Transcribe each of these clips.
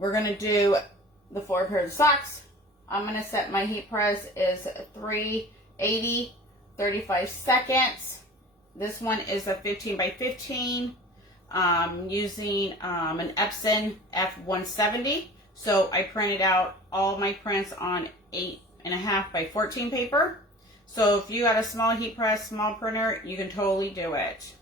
we're going to do the 4 pairs of socks. I'm going to set my heat press is 380, 35 seconds. This one is a 15 by 15. Using an Epson F170. So I printed out all my prints on 8.5 by 14 paper. So if you had a small heat press, small printer, you can totally do it.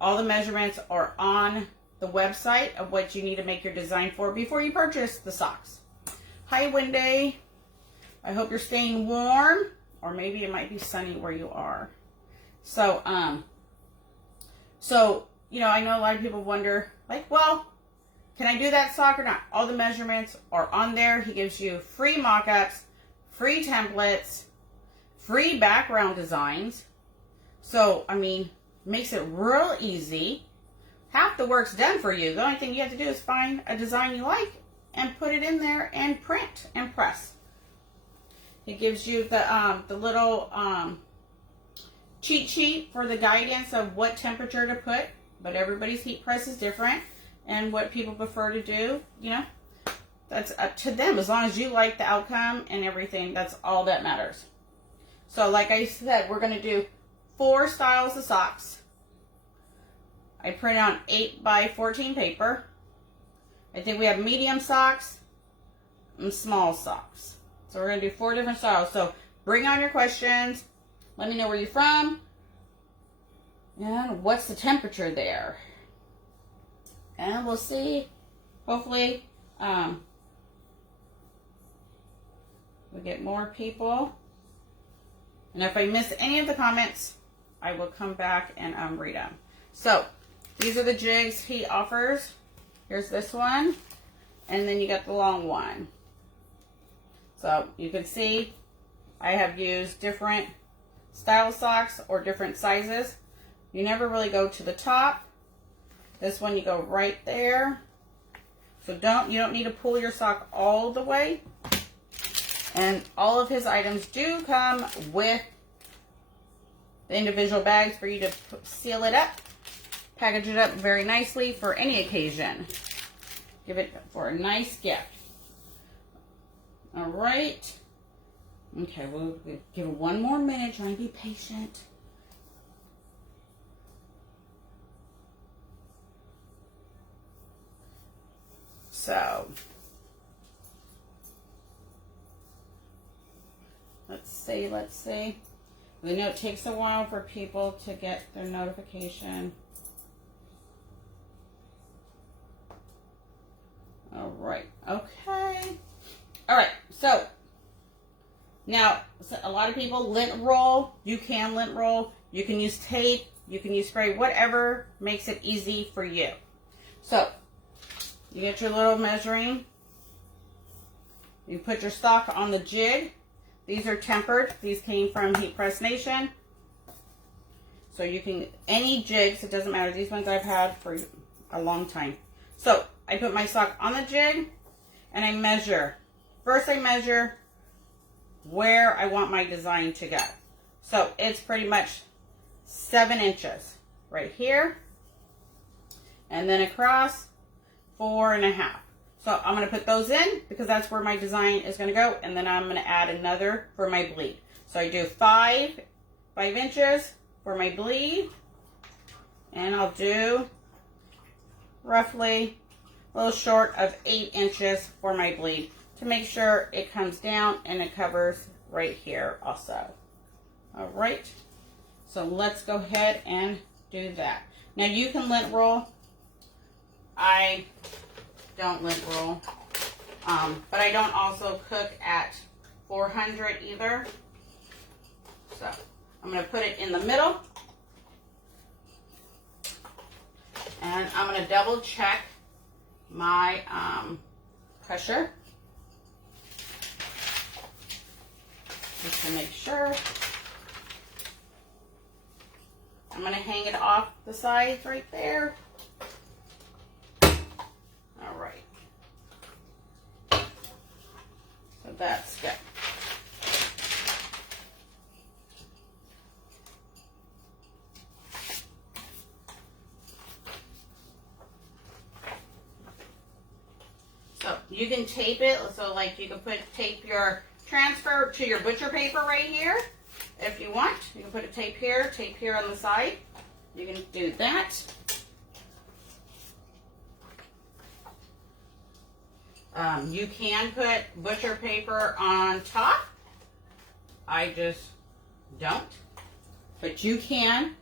All the measurements are on the website of what you need to make your design for before you purchase the socks. Hi, Wendy. I hope you're staying warm, or maybe it might be sunny where you are. So, you know, I know a lot of people wonder, like, well, can I do that sock or not? All the measurements are on there. He gives you free mock-ups, free templates, free background designs. So, I mean, makes it real easy. Half the work's done for you. The only thing you have to do is find a design you like and put it in there and print and press. It gives you the little cheat sheet for the guidance of what temperature to put. But everybody's heat press is different, and what people prefer to do, you know, that's up to them. As long as you like the outcome and everything, that's all that matters. So like I said, we're going to do 4 styles of socks. I print on 8 by 14 paper. I think we have medium socks and small socks. So we're going to do 4 different styles. So bring on your questions. Let me know where you're from. And what's the temperature there? And we'll see. Hopefully, we get more people. And if I miss any of the comments, I will come back and read them. So, these are the jigs he offers. Here's this one. And then you got the long one. So, you can see I have used different style socks or different sizes. You never really go to the top. This one you go right there. So you don't need to pull your sock all the way. And all of his items do come with the individual bags for you to seal it up. Package it up very nicely for any occasion. Give it for a nice gift. All right. Okay, we'll give it one more minute. Try and be patient. So, let's see. I know it takes a while for people to get their notification. All right. Okay. All right. So, now, a lot of people lint roll. You can lint roll. You can use tape. You can use spray. Whatever makes it easy for you. So, you get your little measuring. You put your stock on the jig. These are tempered. These came from Heat Press Nation. So you can, any jigs, it doesn't matter. These ones I've had for a long time. So I put my stock on the jig and I measure. First I measure where I want my design to go. So it's pretty much 7 inches right here. And then across 4.5. So I'm going to put those in because that's where my design is going to go. And then I'm going to add another for my bleed. So I do 5 inches for my bleed. And I'll do roughly a little short of 8 inches for my bleed to make sure it comes down and it covers right here also. All right. So let's go ahead and do that. Now you can lint roll. I don't lint roll, but I don't also cook at 400 either. So I'm going to put it in the middle, and I'm going to double check my pressure just to make sure. I'm going to hang it off the sides right there. All right. So that's good. So you can tape it. So like you can tape your transfer to your butcher paper right here if you want. You can put a tape here on the side. You can do that. You can put butcher paper on top. I just don't. But you can.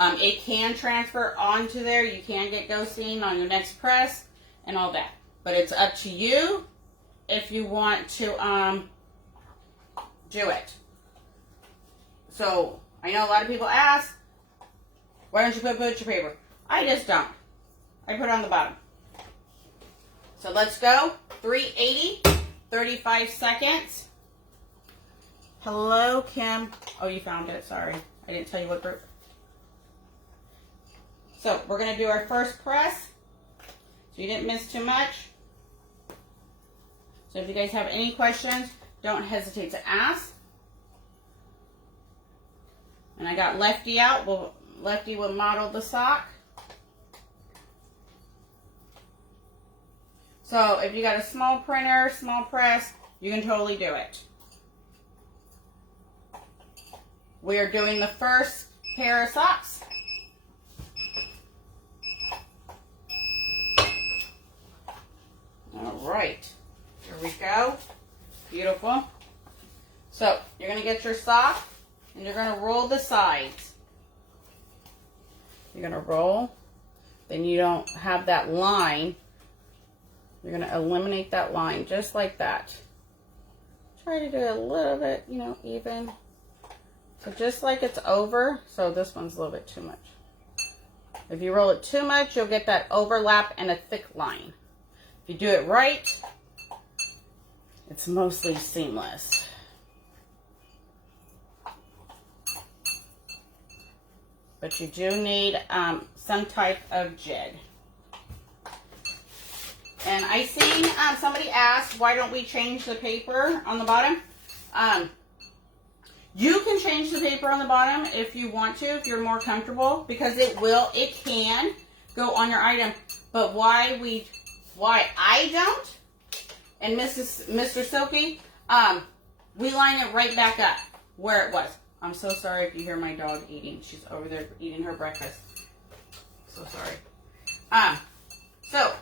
It can transfer onto there. You can get ghosting on your next press and all that. But it's up to you if you want to do it. So I know a lot of people ask, why don't you put butcher paper? I just don't. I put it on the bottom. So let's go. 380, 35 seconds. Hello, Kim. Oh, you found it. Sorry. I didn't tell you what group. So we're going to do our first press. So you didn't miss too much. So if you guys have any questions, don't hesitate to ask. And I got Lefty out. Lefty will model the sock. So if you got a small printer, small press, you can totally do it. We are doing the first pair of socks. All right, here we go. Beautiful. So you're going to get your sock and you're going to roll the sides. You're going to roll, then you don't have that line. You're going to eliminate that line just like that. Try to do it a little bit, you know, even. So just like it's over. So this one's a little bit too much. If you roll it too much, you'll get that overlap and a thick line. If you do it right, it's mostly seamless. But you do need some type of jig. And I seen somebody ask, why don't we change the paper on the bottom? You can change the paper on the bottom if you want to, if you're more comfortable, because it can go on your item. But why I don't, and Mr. Silky, we line it right back up where it was. I'm so sorry if you hear my dog eating. She's over there eating her breakfast. So sorry. So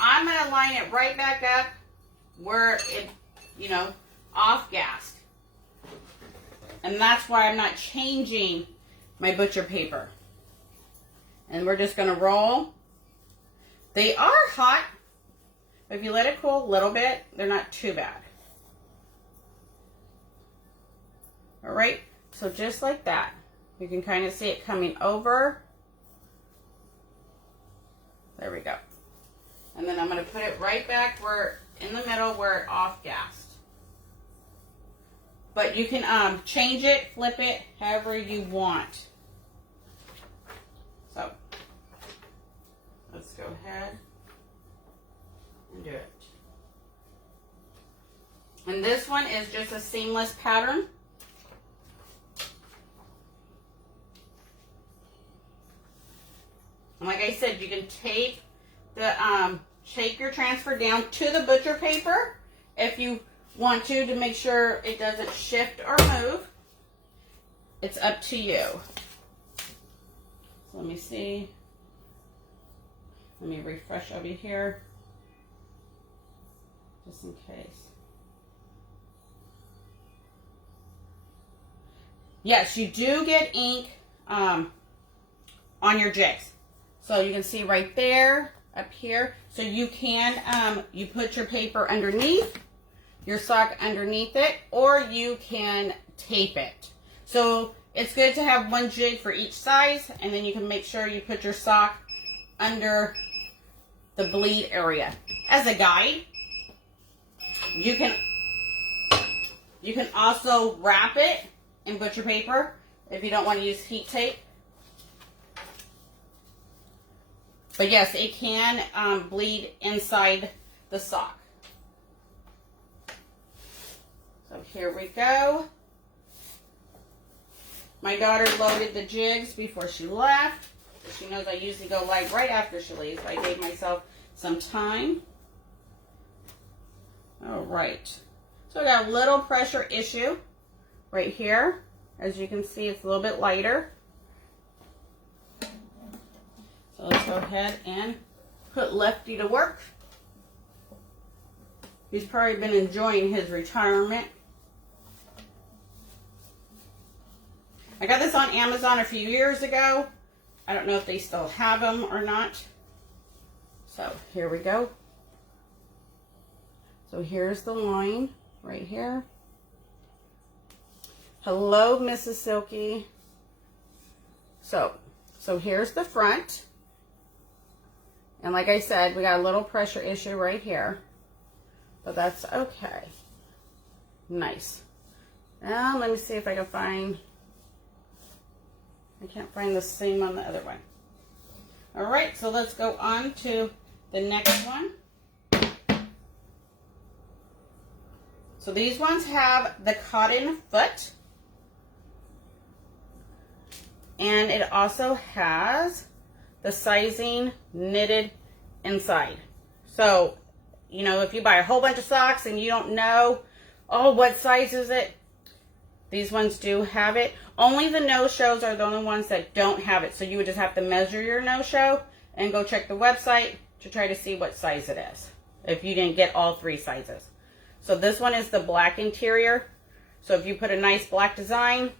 I'm going to line it right back up where it, you know, off-gassed. And that's why I'm not changing my butcher paper. And we're just going to roll. They are hot, but if you let it cool a little bit, they're not too bad. All right, so just like that. You can kind of see it coming over. There we go. And then I'm going to put it right back where, in the middle where it off-gassed. But you can change it, flip it, however you want. So, let's go ahead and do it. And this one is just a seamless pattern. And like I said, you can tape your transfer down to the butcher paper if you want to make sure it doesn't shift or move. It's up to you. So let me see. Let me refresh over here, just in case. Yes, you do get ink on your jigs. So you can see right there, up here. So you can, you put your paper underneath, your sock underneath it, or you can tape it. So it's good to have one jig for each size, and then you can make sure you put your sock under the bleed area. As a guide, you can also wrap it in butcher paper if you don't want to use heat tape. But yes, it can bleed inside the sock. So here we go. My daughter loaded the jigs before she left. She knows I usually go live right after she leaves. I gave myself some time. right. So we got a little pressure issue right here. As you can see, it's a little bit lighter. So let's go ahead and put Lefty to work. He's probably been enjoying his retirement. I got this on Amazon a few years ago. I don't know if they still have them or not. So here we go. So here's the line right here. Hello, Mrs. Silky. So here's the front. And like I said, we got a little pressure issue right here. But that's okay. Nice. Now let me see if I can find... I can't find the seam on the other one. All right, so let's go on to the next one. So these ones have the cotton foot. And it also has the sizing knitted inside. So, you know, if you buy a whole bunch of socks and you don't know, oh, what size is it? These ones do have it. Only the no-shows are the only ones that don't have it. So you would just have to measure your no-show and go check the website to try to see what size it is, if you didn't get all 3 sizes. So this one is the black interior. So if you put a nice black design,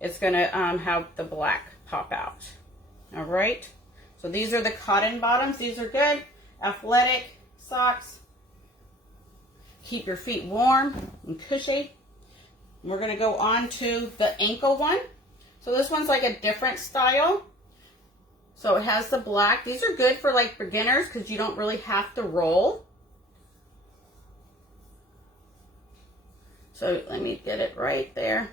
it's going to have the black pop out. All right. So these are the cotton bottoms. These are good. Athletic socks. Keep your feet warm and cushy. We're going to go on to the ankle one. So this one's like a different style. So it has the black. These are good for like beginners because you don't really have to roll. So let me get it right there.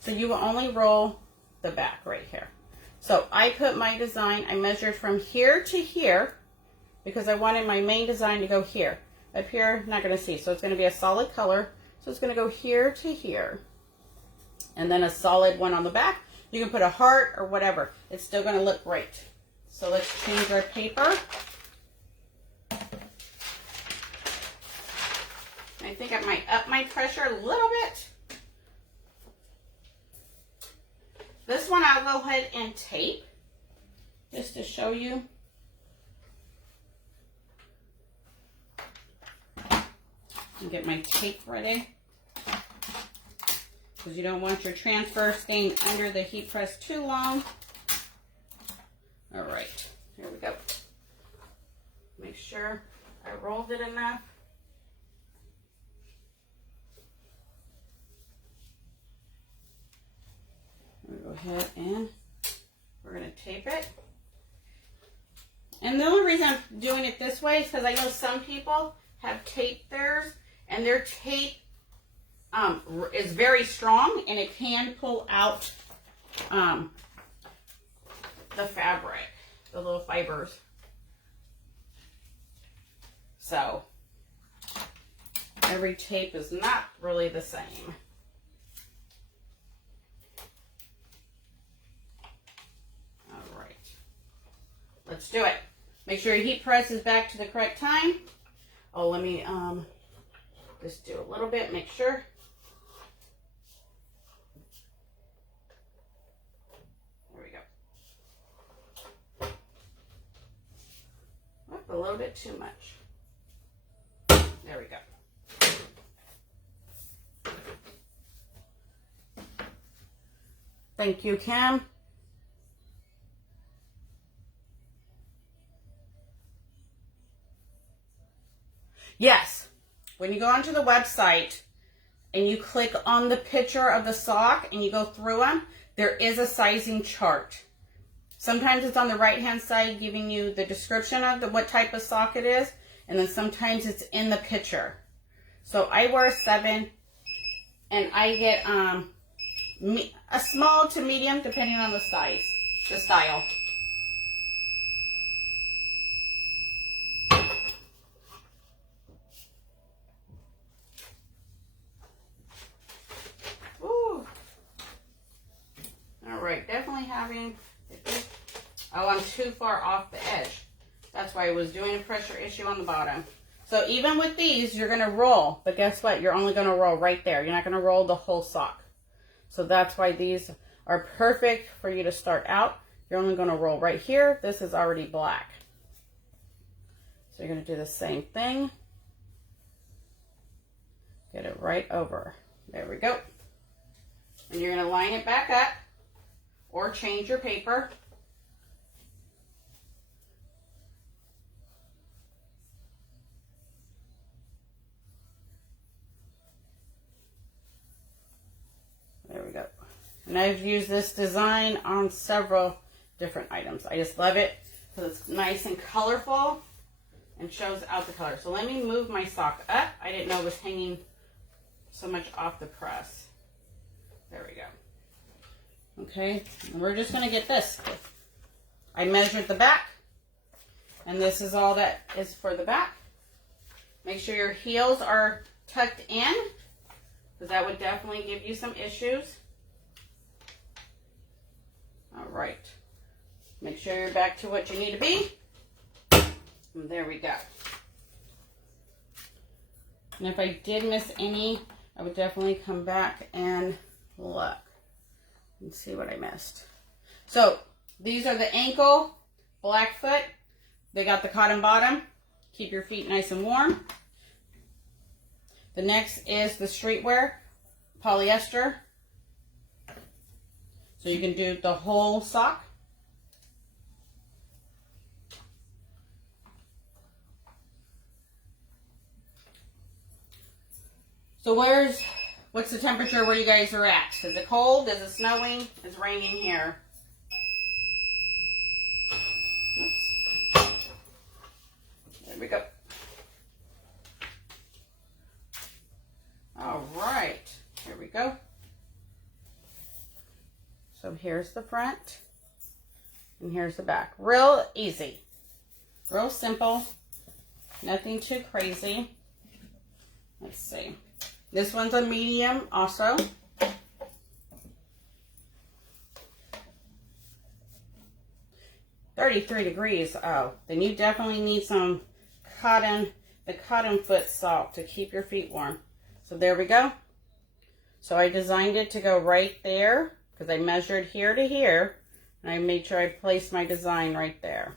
So you will only roll the back right here. So I put my design, I measured from here to here because I wanted my main design to go here. Up here, not going to see. So it's going to be a solid color. So it's going to go here to here. And then a solid one on the back. You can put a heart or whatever. It's still going to look great. So let's change our paper. I think I might up my pressure a little bit. This one I'll go ahead and tape just to show you. And get my tape ready. Because you don't want your transfer staying under the heat press too long. All right, here we go. Make sure I rolled it enough. We'll go ahead and we're going to tape it. And the only reason I'm doing it this way is because I know some people have taped theirs and their tape is very strong and it can pull out the fabric, the little fibers. So every tape is not really the same. All right, let's do it. Make sure your heat press is back to the correct time. Oh, let me just do a little bit, make sure. There we go. Oop, a little bit too much. There we go. Thank you, Kim. Yes, when you go onto the website and you click on the picture of the sock and you go through them, there is a sizing chart. Sometimes it's on the right-hand side giving you the description of what type of sock it is, and then sometimes it's in the picture. So I wear a 7, and I get a small to medium depending on the size, the style. Definitely having, oh, I'm too far off the edge. That's why I was doing a pressure issue on the bottom. So even with these, you're going to roll. But guess what? You're only going to roll right there. You're not going to roll the whole sock. So that's why these are perfect for you to start out. You're only going to roll right here. This is already black. So you're going to do the same thing. Get it right over. There we go. And you're going to line it back up or change your paper. There we go. And I've used this design on several different items. I just love it because it's nice and colorful and shows out the color. So let me move my sock up. I didn't know it was hanging so much off the press. There we go. Okay, and we're just going to get this. I measured the back, and this is all that is for the back. Make sure your heels are tucked in, because that would definitely give you some issues. All right. Make sure you're back to what you need to be. And there we go. And if I did miss any, I would definitely come back and look and see what I missed. So these are the ankle Blackfoot. They got the cotton bottom. Keep your feet nice and warm. The next is the streetwear polyester. So you can do the whole sock. So what's the temperature where you guys are at? Is it cold? Is it snowing? It's raining here. Oops. There we go. All right, here we go. So here's the front and here's the back. Real easy, real simple, nothing too crazy. Let's see. This one's a medium also. $33 degrees. Oh, then you definitely need some cotton, the cotton foot sock to keep your feet warm. So there we go. So I designed it to go right there because I measured here to here, and I made sure I placed my design right there.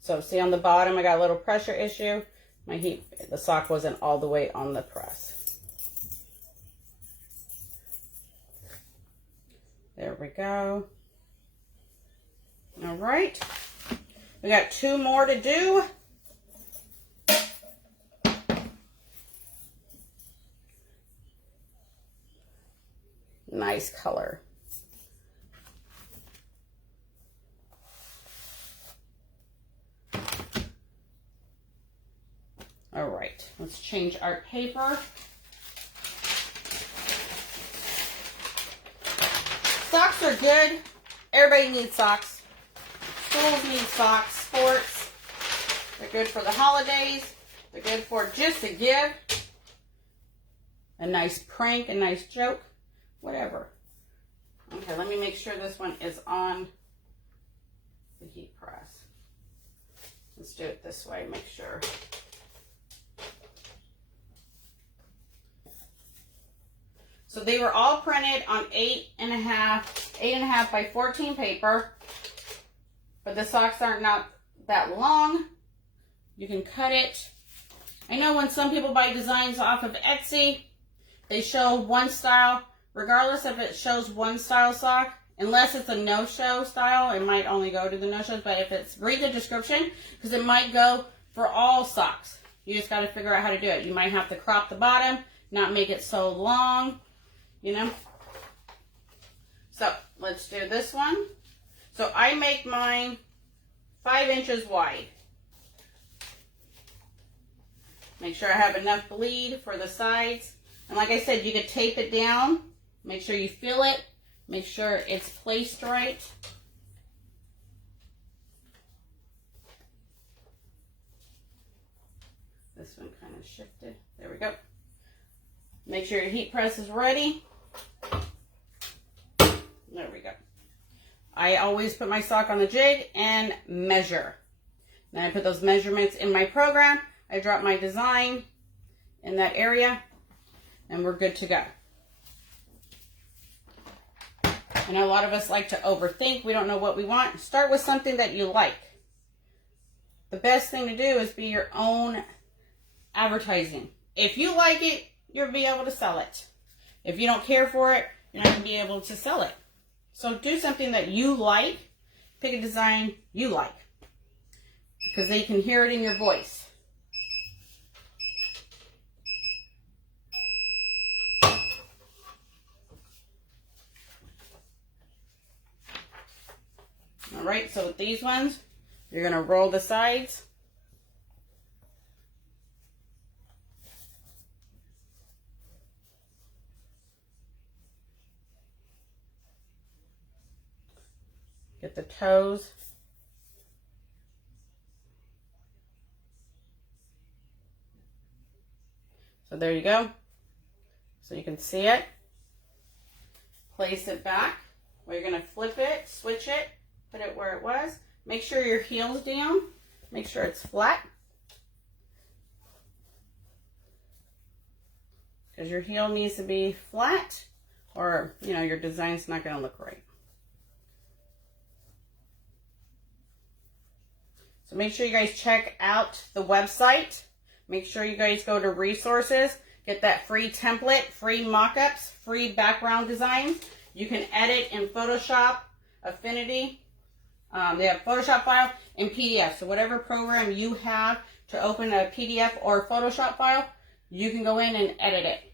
So see on the bottom, I got a little pressure issue. The sock wasn't all the way on the press. There we go. All right. We got 2 more to do. Nice color. All right, let's change our paper. Socks are good. Everybody needs socks. Schools need socks. Sports. They're good for the holidays. They're good for just to give. A nice prank, a nice joke, whatever. Okay, let me make sure this one is on the heat press. Let's do it this way, make sure. So they were all printed on 8.5 by 14 paper, but the socks are not that long. You can cut it. I know when some people buy designs off of Etsy, they show one style. Regardless if it shows one style sock, unless it's a no-show style, it might only go to the no-shows, but if it's, read the description, because it might go for all socks. You just got to figure out how to do it. You might have to crop the bottom, not make it so long, you know. So let's do this one. So I make mine 5 inches wide. Make sure I have enough bleed for the sides. And like I said, you could tape it down. Make sure you feel it. Make sure it's placed right. This one kind of shifted. There we go. Make sure your heat press is ready. There we go. I always put my sock on the jig and measure. Then I put those measurements in my program. I drop my design in that area, and we're good to go. I know a lot of us like to overthink. We don't know what we want. Start with something that you like. The best thing to do is be your own advertising. If you like it, you'll be able to sell it. If you don't care for it, you're not going to be able to sell it. So do something that you like. Pick a design you like, because they can hear it in your voice. All right, so with these ones, you're going to roll the sides. Get the toes. So there you go. So you can see it. Place it back. We're going to flip it, switch it, put it where it was. Make sure your heel's down. Make sure it's flat, because your heel needs to be flat, or your design's not going to look right. So make sure you guys check out the website. Make sure you guys go to resources, get that free template, free mock-ups, free background designs. You can edit in Photoshop, Affinity. They have Photoshop file and PDF. So whatever program you have to open a PDF or a Photoshop file, you can go in and edit it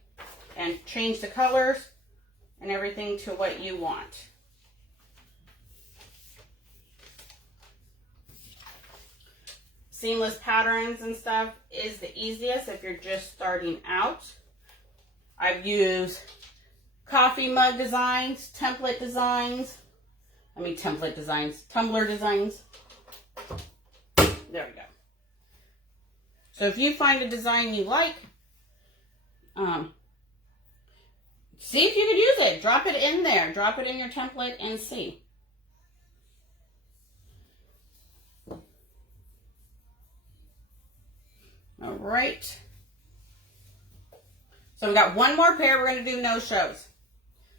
and change the colors and everything to what you want. Seamless patterns and stuff is the easiest if you're just starting out. I've used coffee mug designs, tumbler designs. There we go. So if you find a design you like, see if you could use it. Drop it in there. Drop it in your template and see. All right. So we got one more pair. We're going to do no-shows.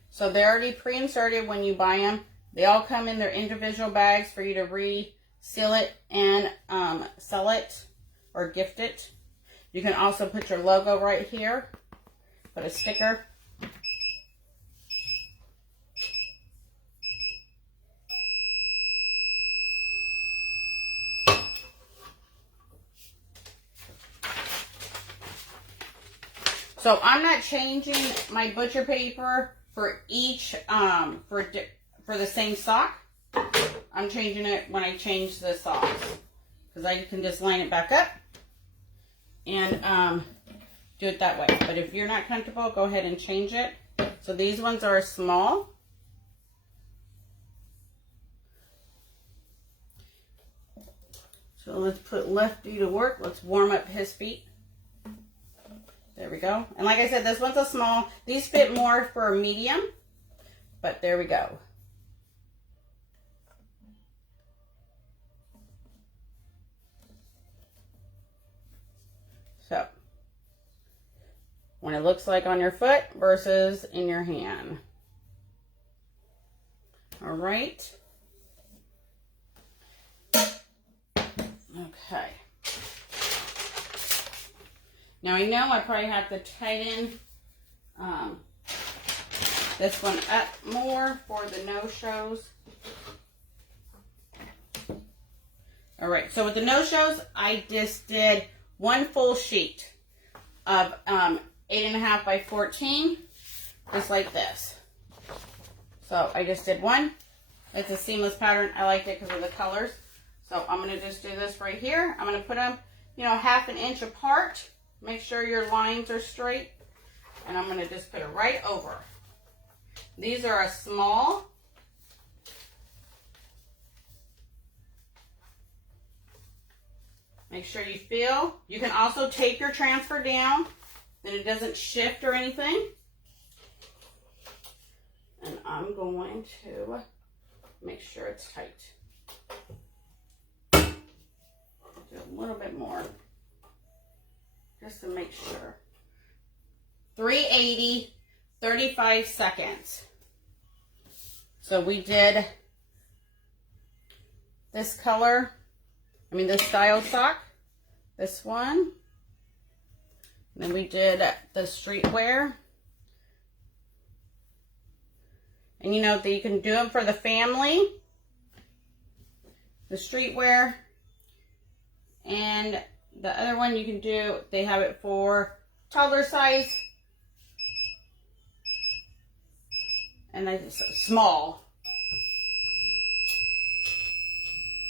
So they're already pre-inserted when you buy them. They all come in their individual bags for you to reseal it and sell it or gift it. You can also put your logo right here. Put a sticker. So I'm not changing my butcher paper for each, for the same sock. I'm changing it when I change the socks, because I can just line it back up and do it that way. But if you're not comfortable, go ahead and change it. So these ones are small. So let's put Lefty to work. Let's warm up his feet. There we go. And like I said, this one's a small. These fit more for a medium, but there we go. So, when it looks like on your foot versus in your hand. All right. Okay. Now I know I probably have to tighten this one up more for the no-shows. All right, so with the no-shows, I just did one full sheet of 8.5 by 14, just like this. So I just did one. It's a seamless pattern. I liked it because of the colors. So I'm going to just do this right here. I'm going to put them, half an inch apart. Make sure your lines are straight. And I'm going to just put it right over. These are a small. Make sure you feel. You can also take your transfer down, then it doesn't shift or anything. And I'm going to Make sure it's tight. Do a little bit more, just to make sure. 380, 35 seconds. So we did this color, this style sock, this one. Then we did the streetwear. And you know that you can do them for the family, the streetwear, and the other one you can do, they have it for toddler size, and it's small.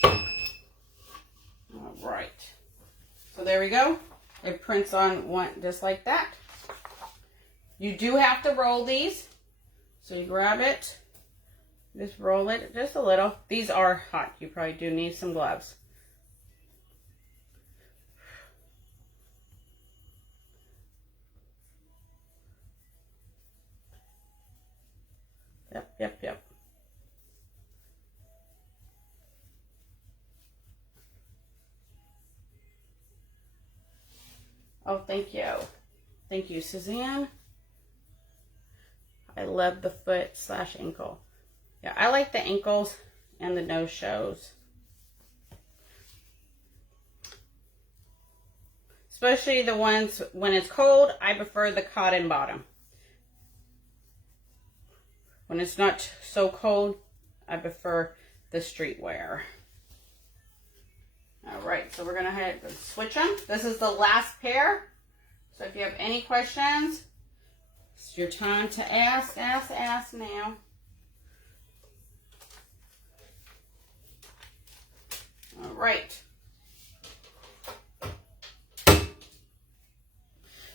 All right. So there we go. It prints on one just like that. You do have to roll these. So you grab it, just roll it just a little. These are hot. You probably do need some gloves. Yep. Oh, thank you. Thank you, Suzanne. I love the foot/ankle. Yeah, I like the ankles and the no-shows. Especially the ones when it's cold, I prefer the cotton bottom. When it's not so cold, I prefer the streetwear. All right, so we're gonna head and switch them. This is the last pair. So if you have any questions, it's your time to ask now. All right.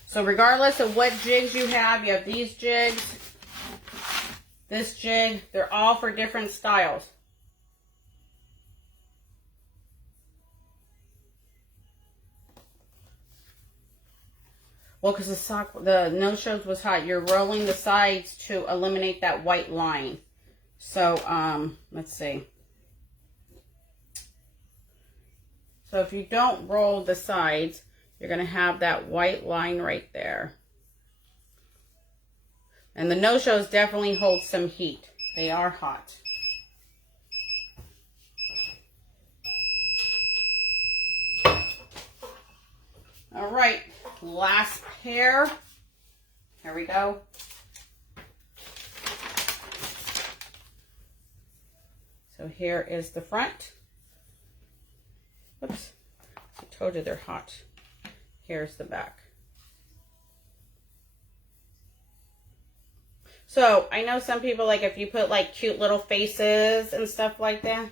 So regardless of what jigs you have these jigs, this jig, they're all for different styles. Well, because the no-shows was hot. You're rolling the sides to eliminate that white line. So, let's see. So if you don't roll the sides, you're going to have that white line right there. And the no-shows definitely hold some heat. They are hot. All right, last pair. Here we go. So here is the front. Oops, I told you they're hot. Here's the back. So I know some people like if you put like cute little faces and stuff like that.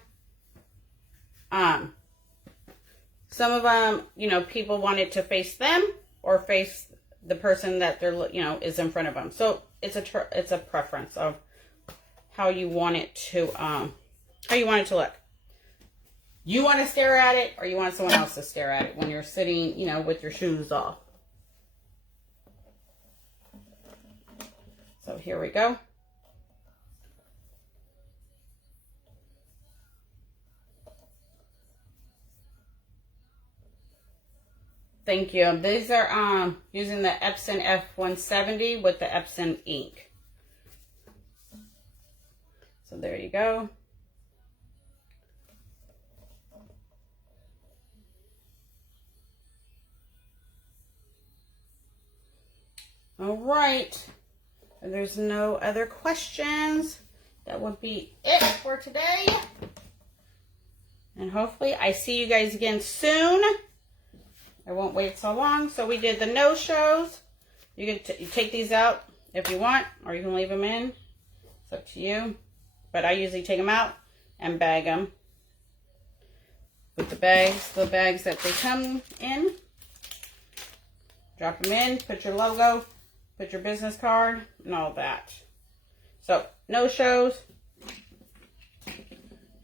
Some of them, you know, people want it to face them or face the person that they're, you know, is in front of them. So it's a preference of how you want it to look. You want to stare at it, or you want someone else to stare at it when you're sitting, you know, with your shoes off. So here we go. Thank you. These are using the Epson F170 with the Epson ink. So there you go. All right. If there's no other questions, that would be it for today. And hopefully I see you guys again soon. I won't wait so long. So we did the no-shows. You can take these out if you want, or you can leave them in. It's up to you. But I usually take them out and bag them with the bags that they come in. Drop them in, put your logo, put your business card, and all that. So, no-shows,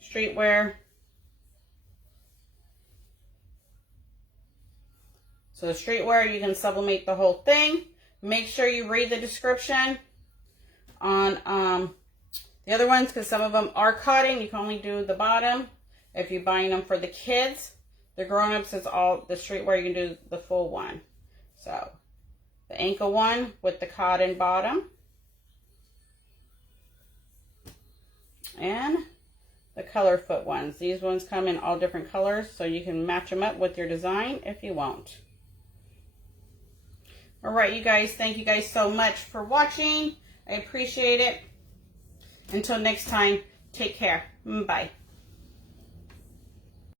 streetwear. So the streetwear, you can sublimate the whole thing. Make sure you read the description on The other ones, because some of them are cotton, you can only do the bottom. If you're buying them for the kids, the grown-ups is all the streetwear, you can do the full one. So the ankle one with the cotton bottom. And the color foot ones. These ones come in all different colors, so you can match them up with your design if you want. All right, you guys, thank you guys so much for watching. I appreciate it. Until next time, take care. Bye.